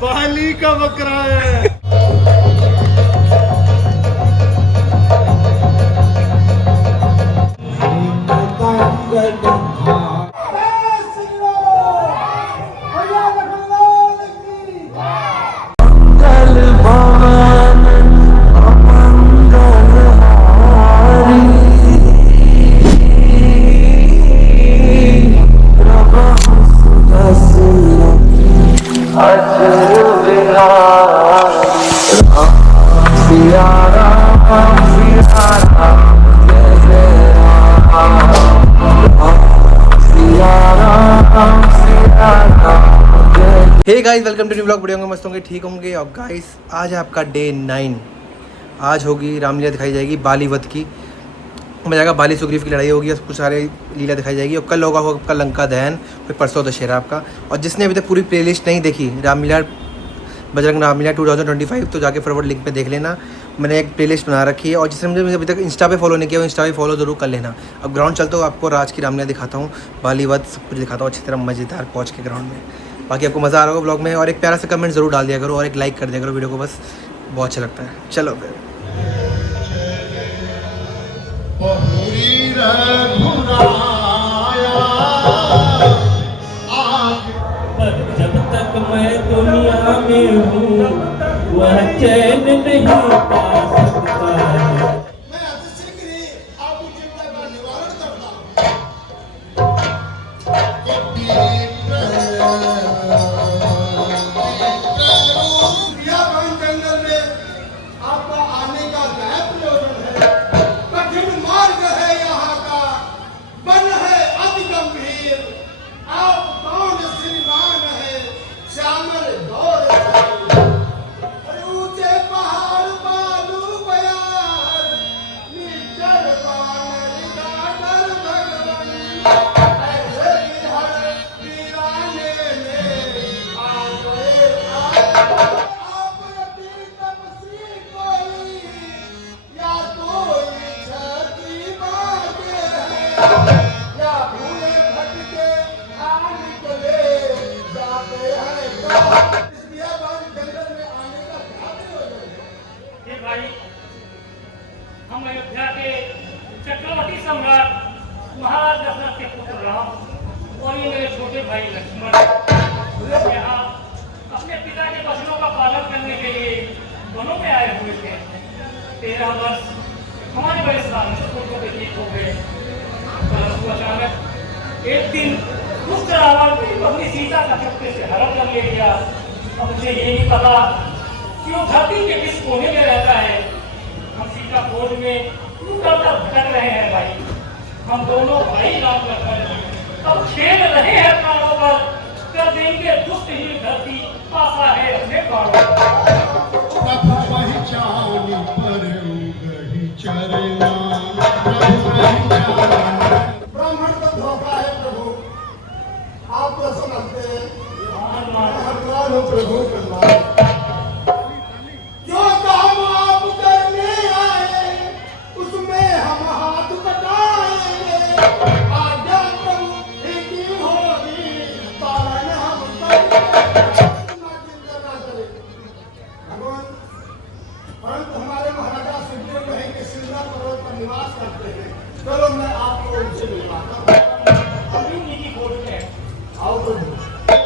बाली का बकरा है। Hey guys, welcome to new blog. बढ़िया होंगे, मस्त होंगे, ठीक होंगे। और गाइस आज है आपका डे 9। आज होगी रामलीला दिखाई जाएगी बाली वध की। मजा आएगा। बाली सुग्रीव की लड़ाई होगी और कुछ सारे लीला दिखाई जाएगी। और कल होगा आपका लंका दहन, फिर परसों दशहरा आपका। और जिसने अभी तक पूरी प्लेलिस्ट नहीं देखी रामलीला बजरंग रामलीला 2025, तो जाके फॉरवर्ड लिंक पे देख लेना। मैंने एक प्लेलिस्ट बना रखी है। और जिसने मुझे अभी तक इंस्टा पे फॉलो नहीं किया वो इंस्टा पे फॉलो जरूर कर लेना। अब ग्राउंड चलता हूँ, आपको राज की रामलीला दिखाता हूँ, बाली वध सब कुछ दिखाता हूँ अच्छी तरह मज़ेदार पहुँच के ग्राउंड में। बाकी आपको मज़ा आ रहा होगा ब्लॉग में। और एक प्यारा सा कमेंट ज़रूर डाल दिया करो और एक लाइक कर दिया करो वीडियो को, बस बहुत अच्छा लगता है। चलो फिर जब तक मैं दुनिया में हूँ वह चैन नहीं पा सकता है। मैं अतिशीघ्र ही आपकी चिंता का निवारण करता हूँ। जंगल में आपका आने का क्या प्रयोजन है? कठिन मार्ग है यहाँ का, वन है अति गंभीर। आप कौन श्रीमान है श्यामल गौर? ऊंचे पहाड़ बालू बयार, नीचर बानर गागर भगवन। ऐसे बिहर वीराने में आ गए आप यदि तपस्वी कोई या कोई छठी बागे हैं, या भूले भटके आ निकले जाते हैं कहाँ? इस बियाबान जंगल में आने का क्या प्रयोजन है? हे भाई, हम अयोध्या के चक्रवर्ती सम्राट महाराज दशरथ के पुत्र राम और ये मेरे छोटे भाई लक्ष्मण यहाँ अपने पिता के वचनों का पालन करने के लिए वनों में आए हुए थे। 13 वर्ष हमारे बड़े पुत्र को व्यतीत हो गए। परंतु अचानक एक दिन दुष्ट रावण अपनी सीता का चक्कर से हरण कर ले गया। अब मुझे ये नहीं पता कि वो धरती के किस कोने में रहता है। हम सीता खोज में भटक रहे हैं भाई। हम दोनों भाई राम लक्ष्मण अब खेल रहे हैं प्राणों पर। कर देंगे दुष्ट ही धरती पासा है अपने प्राणों ब्राह्मण का धोखा है प्रभु, आप तो समझते हैं। भगवान हो प्रभु प्रहलाद, जो काम आप करने आए उसमें हम हाथ बटाएंगे। आज्ञा प्रभु की होगी, पालन हम करेंगे। भगवान, परंतु हमारे महाराजा सुग्रीव वहीं के सिंधा पर्वत पर निवास करते हैं। चलो मैं आपको उनसे मिलवाता हूँ। अभी नीति खोज में आओ तो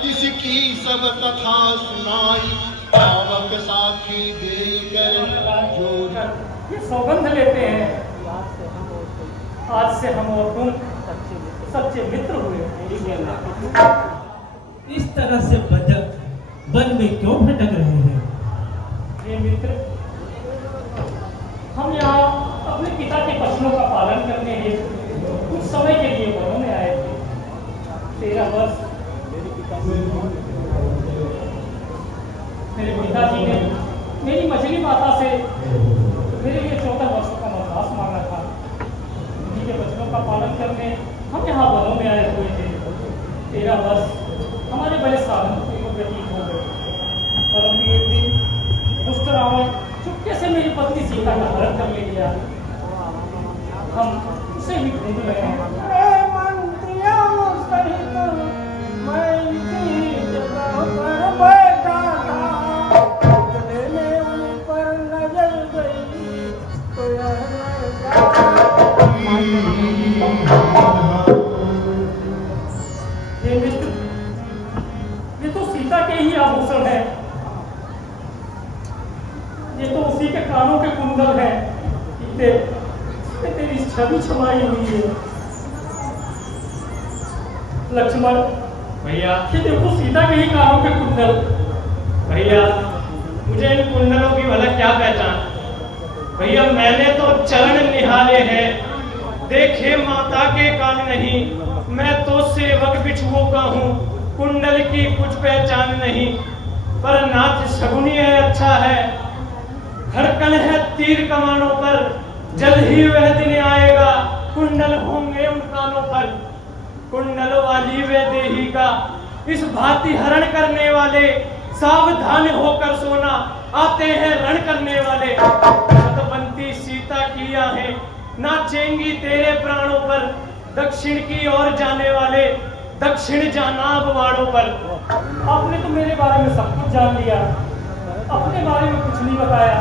जिसकी सब कथा सुनाई, पावक साखी देकर जोर। ये सौगंध लेते हैं आज से हम और तुम सच्चे मित्र हुए। इस तरह से बजट वन में क्यों भटक रहे हैं? ये मित्र, हम यहाँ अपने पिता के वचनों का पालन करने हेतु कुछ समय के लिए वनों में आए थे। 13 वर्ष मेरे पिताजी ने मेरी मछली माता से मेरे लिए 14 वर्षों का वनवास मांगा था। उन्हीं के वचनों का पालन करने हम यहाँ वनों में आए हुए थे। 13 वर्ष हमारे बड़े साधन व्यतीत हो गए। परंतु एक दिन दुष्ट रावण चुपके से मेरी पत्नी सीता का हरण कर ले गया। हम उसे ही ढूंढ रहे हैं। मैं इसी जगह पर बैठा था। ये मित्र, ये तो सीता के ही आभूषण है। ये तो उसी के कानों के कुंडल है। तेरी छवि छमाई हुई है। लक्ष्मण भैया, ये देखो सीता के ही कानों के कुंडल। भैया मुझे इन कुंडलों की भला क्या पहचान। भैया मैंने तो चरण निहाले हैं, देखे माता के कान नहीं। मैं तो सेवक बिच्छुओं का हूँ, कुंडल की कुछ पहचान नहीं। पर नाथ शगुनी है, अच्छा है। धड़कन है तीर कमानों पर, जल्द ही वह दिन आएगा, कुंडल होंगे उन कानों पर। कुंडल वाली वे देही का इस भांति हरण करने वाले, सावधान होकर सोना, आते हैं रण करने वाले। सतवंती सीता की आहें नाचेंगी तेरे प्राणों पर, दक्षिण की ओर जाने वाले दक्षिण जाना अब वाणों पर। आपने तो मेरे बारे में सब कुछ जान लिया, अपने बारे में कुछ नहीं बताया।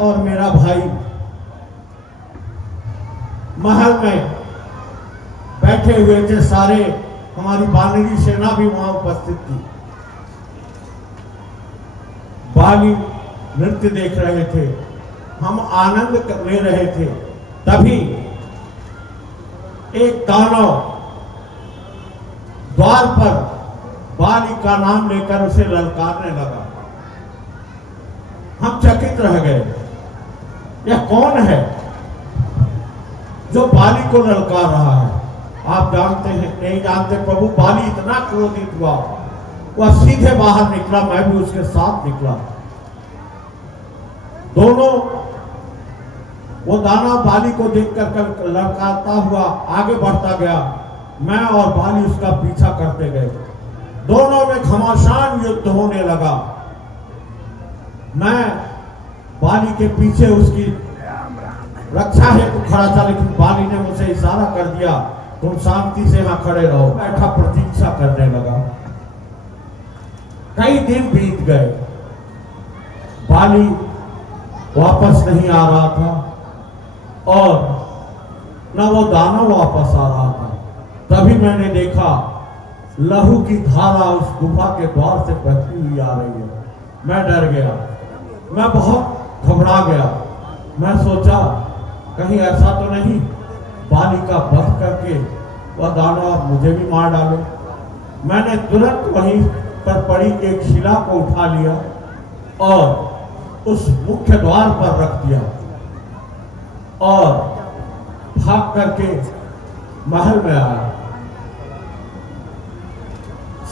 और मेरा भाई महल में बैठे हुए थे सारे, हमारी बानरी सेना भी वहां उपस्थित थी। बाली नृत्य देख रहे थे, हम आनंद ले रहे थे। तभी एक दानव द्वार पर बाली का नाम लेकर उसे ललकारने लगा। हम चकित रह गए, यह कौन है जो बाली को ललकार रहा है? आप जानते हैं नहीं जानते प्रभु, बाली इतना क्रोधित हुआ, वह सीधे बाहर निकला, मैं भी उसके साथ निकला। दोनों, वो दानव बाली को देखकर ललकारता हुआ आगे बढ़ता गया, मैं और बाली उसका पीछा करते गए। दोनों में घमासान युद्ध होने लगा। मैं बाली के पीछे उसकी रक्षा हेतु खड़ा था, लेकिन बाली ने मुझे इशारा कर दिया, तुम शांति से यहां खड़े रहो। बैठा प्रतीक्षा करने लगा। कई दिन बीत गए, बाली वापस नहीं आ रहा था और न वो दानव वापस आ रहा था। तभी मैंने देखा लहू की धारा उस गुफा के द्वार से बहती हुई आ रही है। मैं डर गया, मैं बहुत घबरा गया। मैं सोचा कहीं ऐसा तो नहीं बाली का वध करके वह दानव मुझे भी मार डाले। मैंने तुरंत वहीं पर पड़ी एक शिला को उठा लिया और उस मुख्य द्वार पर रख दिया और भाग करके महल में आया।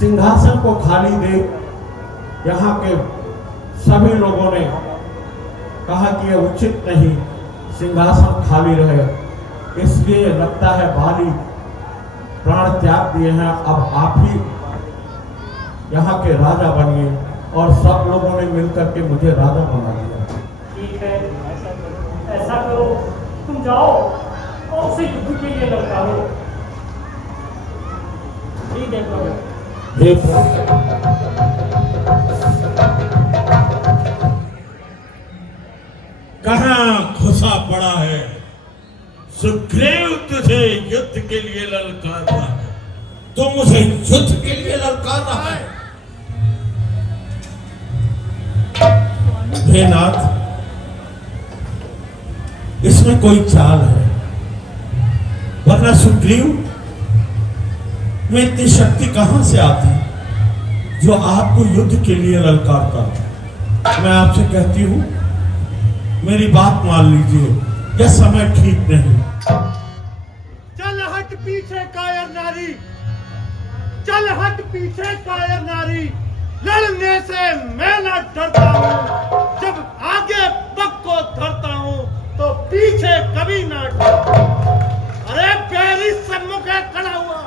सिंहासन को खाली देख यहाँ के सभी लोगों ने कहा कि यह उचित नहीं, सिंहासन खाली रहे, इसलिए लगता है बाली प्राण त्याग दिए हैं, अब आप ही यहाँ के राजा बनिए। और सब लोगों ने मिलकर के मुझे राजा बना दिया। ठीक है, ऐसा करो, तुम जाओ और उसे युद्ध के लिए ललकारो। ठीक है प्रभु। कहाँ घुसा पड़ा है सुग्रीव, तुझे युद्ध के लिए ललकार रहा है। तो मुझे युद्ध के लिए ललकार रहा है? हे नाथ, इसमें कोई चाल है, वरना सुग्रीव में इतनी शक्ति कहां से आती जो आपको युद्ध के लिए ललकारता। मैं आपसे कहती हूं, मेरी बात मान लीजिए, यह समय ठीक नहीं। चल हट पीछे कायर नारी, चल हट पीछे कायर नारी, लड़ने से मैं न डरता हूँ। जब आगे पग को धरता हूँ तो पीछे कभी ना डरता। अरे बैरी सम्मुख है खड़ा हुआ,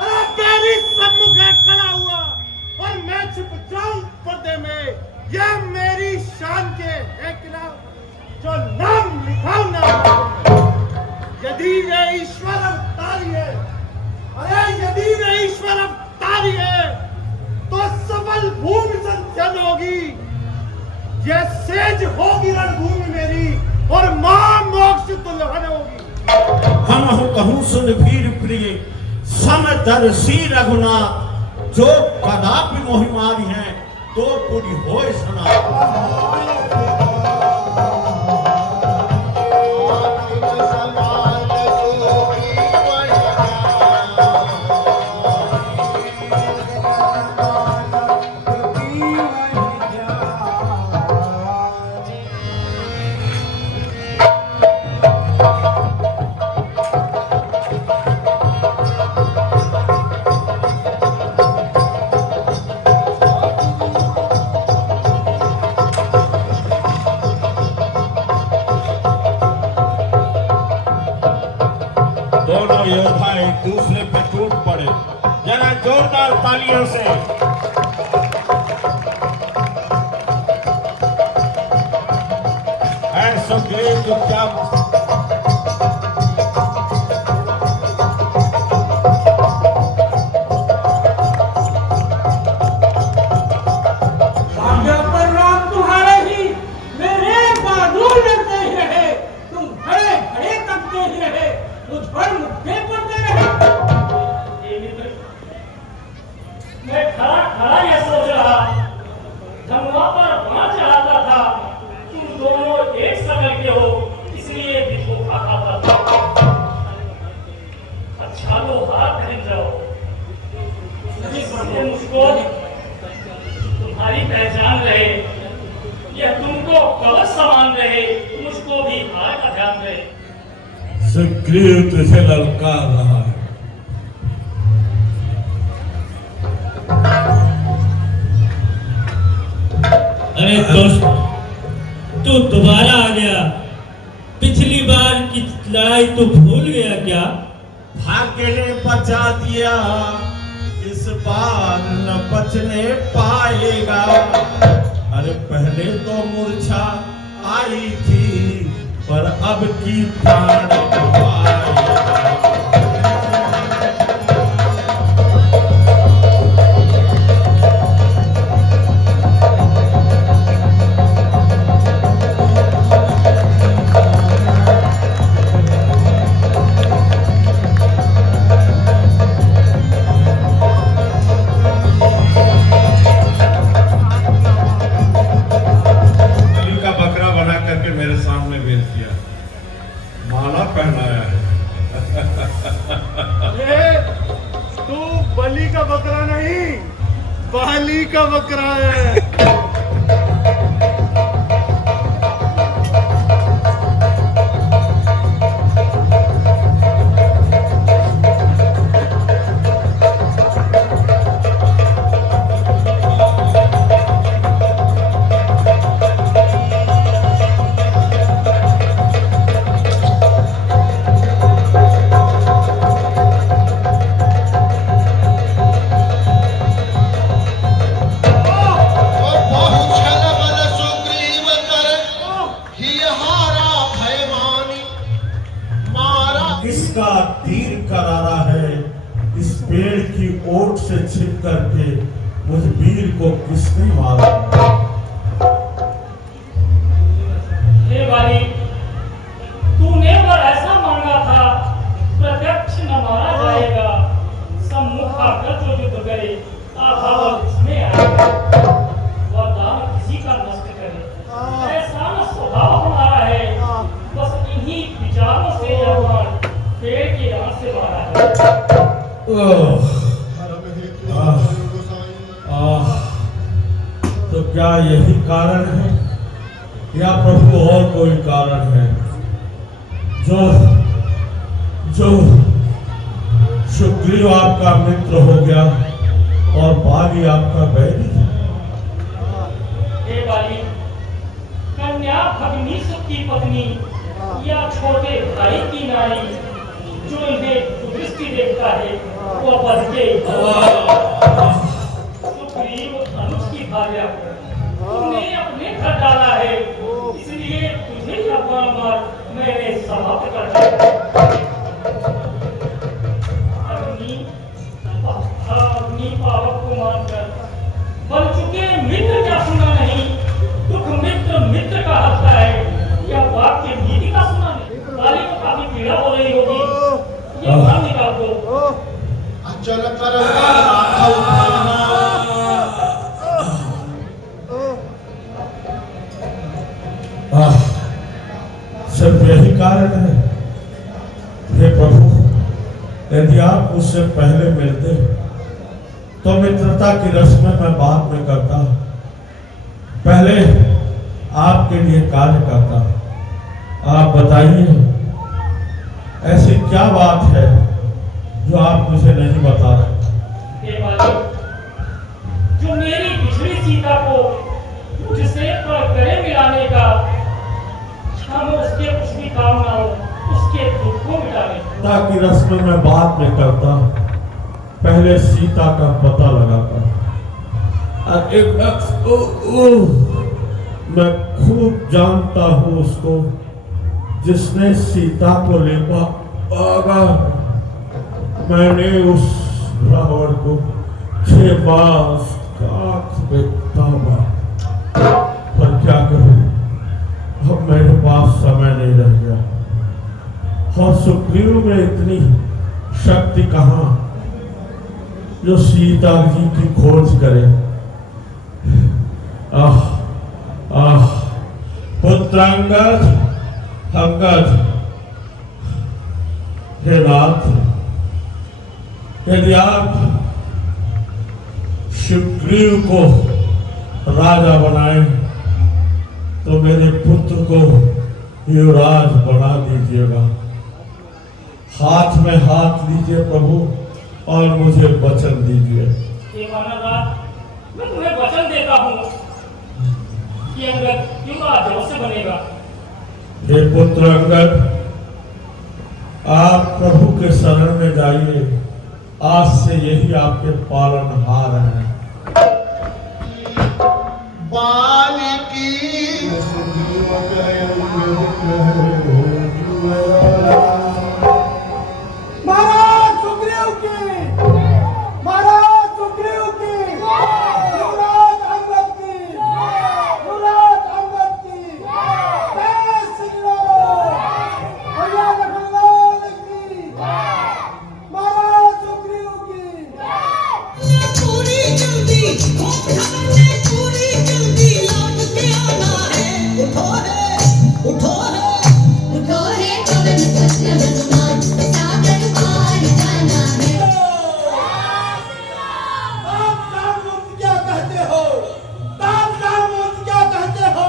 अरे बैरी सम्मुख है खड़ा हुआ और मैं छिप जाऊं पर्दे में। यह मेरी शान के है खिलाफ जो नाम लिखाओ ना। यदि वे ईश्वर अवतारी है, अरे यदि वे ईश्वर अवतारी है तो सबल भूमि संचन होगी, यह सेज होगी रणभूमि मेरी और मां मोक्ष दुल्हन होगी। हम महु कहूँ सुन वीर प्रिय समदर्शी रघुनाथ, जो कदापि मोहि मारी हैं तो पूरी होए सना। दोनों योद्धा एक दूसरे पे टूट पड़े, जरा जोरदार तालियों से। ऐसा ग्रेट तो क्या मैं खड़ा खड़ा ये सोच रहा, धनुआ पर बाण चढ़ाता था, तुम दोनों एक शक्ल के हो, इसलिए भी धोखा खाता था। अच्छा लो हाथ खरीद जाओ, ये मुझको तुम्हारी पहचान रहे, यह तुमको कवच समान रहे, मुझको भी हार का ध्यान रहे। सुग्रीव तुझे ललकार रहा है। अरे दोस्त, तू दोबारा आ गया। पिछली बार की लड़ाई तू भूल गया क्या? भाग्य ने बचा दिया, इस बार न बचने पाएगा। अरे पहले तो मूर्छा आई थी, पर अब की प्राण पाएगा। मेरे सामने भेज दिया, माला पहनाया है। तू बलि का बकरा नहीं, बाली का बकरा है। इसका तीर करारा है, इस पेड़ की ओट से छिप करके मुझ वीर को किसने मारा? हे बाली, तूने वर ऐसा मांगा था, प्रत्यक्ष न मारा जाएगा, सम्मुख आकर जो युद्ध करे, आधा वह इसमें आएगा, वरदान किसी का नष्ट करे। ऐसा न स्वभाव हमारा है, बस इन्हीं विचारों से यह बाण पेड़ की आड़ से मारा है। तो क्या यही कारण है या प्रभु और कोई कारण है जो जो सुग्रीव आपका मित्र हो गया और बाली आपका बैरी है? हे बाली, कन्या भगनी सुख की पत्नी या छोटे भाई की नारी, जो इन्हें दृष्टि देखता है वो बच गई। सुग्रीव धनुष की भार्या तुमने अपने घर डाला है, इसलिए तुझे यह बार मैंने समाप्त कर दिया। अग्नि पावक को मानकर बन चुके मित्र क्या सुना नहीं, दुख मित्र मित्र का हत्या है, यह वाक्य नीति का सुना नहीं। बाली को काफी पीड़ा हो रही होगी, चल कर उतरना। सिर्फ यही कारण है हे प्रभु, यदि आप मुझसे पहले मिलते तो मित्रता की रस्में मैं बाद में करता, पहले आपके लिए कार्य करता। आप बताइए ऐसी क्या बात है जो आप मुझे नहीं बता रहे? हे मालिक, जो मेरी पिछली सीता को मुझसे गले मिलाने का हम उसके कुछ भी काम ना हो, उसके दुख को मिटाने। ताकि रस्म मैं बाद में करता, पहले सीता का पता लगाता। और एक मैं खूब जानता हूँ उसको जिसने सीता को लेपा आगा। मैंने उस रावण को 6 बार काट देखता हुआ, पर क्या करूं, अब मेरे पास समय नहीं रह गया। और सुग्रीव में इतनी शक्ति कहाँ जो सीता जी की खोज करे। पुत्रांगद, अंगद, हे नाथ, यदि आप सुग्रीव को राजा बनाए तो मेरे पुत्र को युवराज बना दीजिएगा। हाथ में हाथ लीजिए प्रभु और मुझे वचन दीजिए। मैं तुम्हें वचन देता हूँ कि अंगद युवराज अवश्य बनेगा। हे पुत्र अंगद, आप प्रभु के शरण में जाइए, आज से यही आपके पालनहार हैं। महाराज सुग्रीव की, महाराज सुग्रीव की, युवराज अंगद की, युवराज अंगद की, जय श्री राम, भैया लखनलाल की, महाराज सुग्रीव की। पूरी जल्दी पूरी जल्दी लौट के आना है। उठो है गगन सत्य हनुमान, सागर पार जाना है। आप राममूर्ति क्या कहते हो? आप राममूर्ति क्या कहते हो?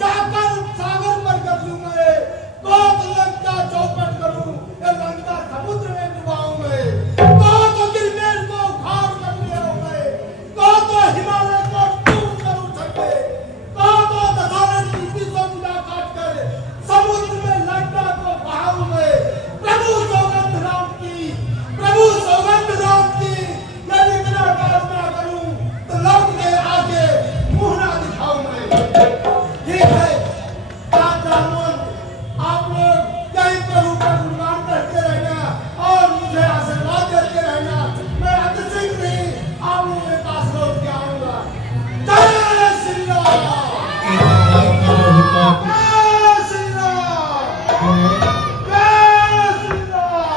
जाकर सागर पर कर लूं मैं, बहुत लंका चौपट करूं, ये लंका समुद्र में डुबाऊं मैं, बहुत गिरमेर को उखाड़ कर ले आऊं मैं, बहुत हिमालय को टूट कर उछल के, बहुत दशरथ की समुद्र काट कर समुद्र में लंका को बहाऊं मैं। प्रभु सौगंध राम की, प्रभु सौगंध राम की, यदि इतना कार्य ना करूं तो लौट के आगे मुंह ना दिखाऊं मैं। ठीक है रामन, आप लोग यही प्रभु का गुणगान करते रहना और मुझे आशीर्वाद देते रहना। मैं अति शीघ्र ही आप लोगों के पास लौट के आऊंगा। जय श्री राम, जय श्री राम, जय श्री राम।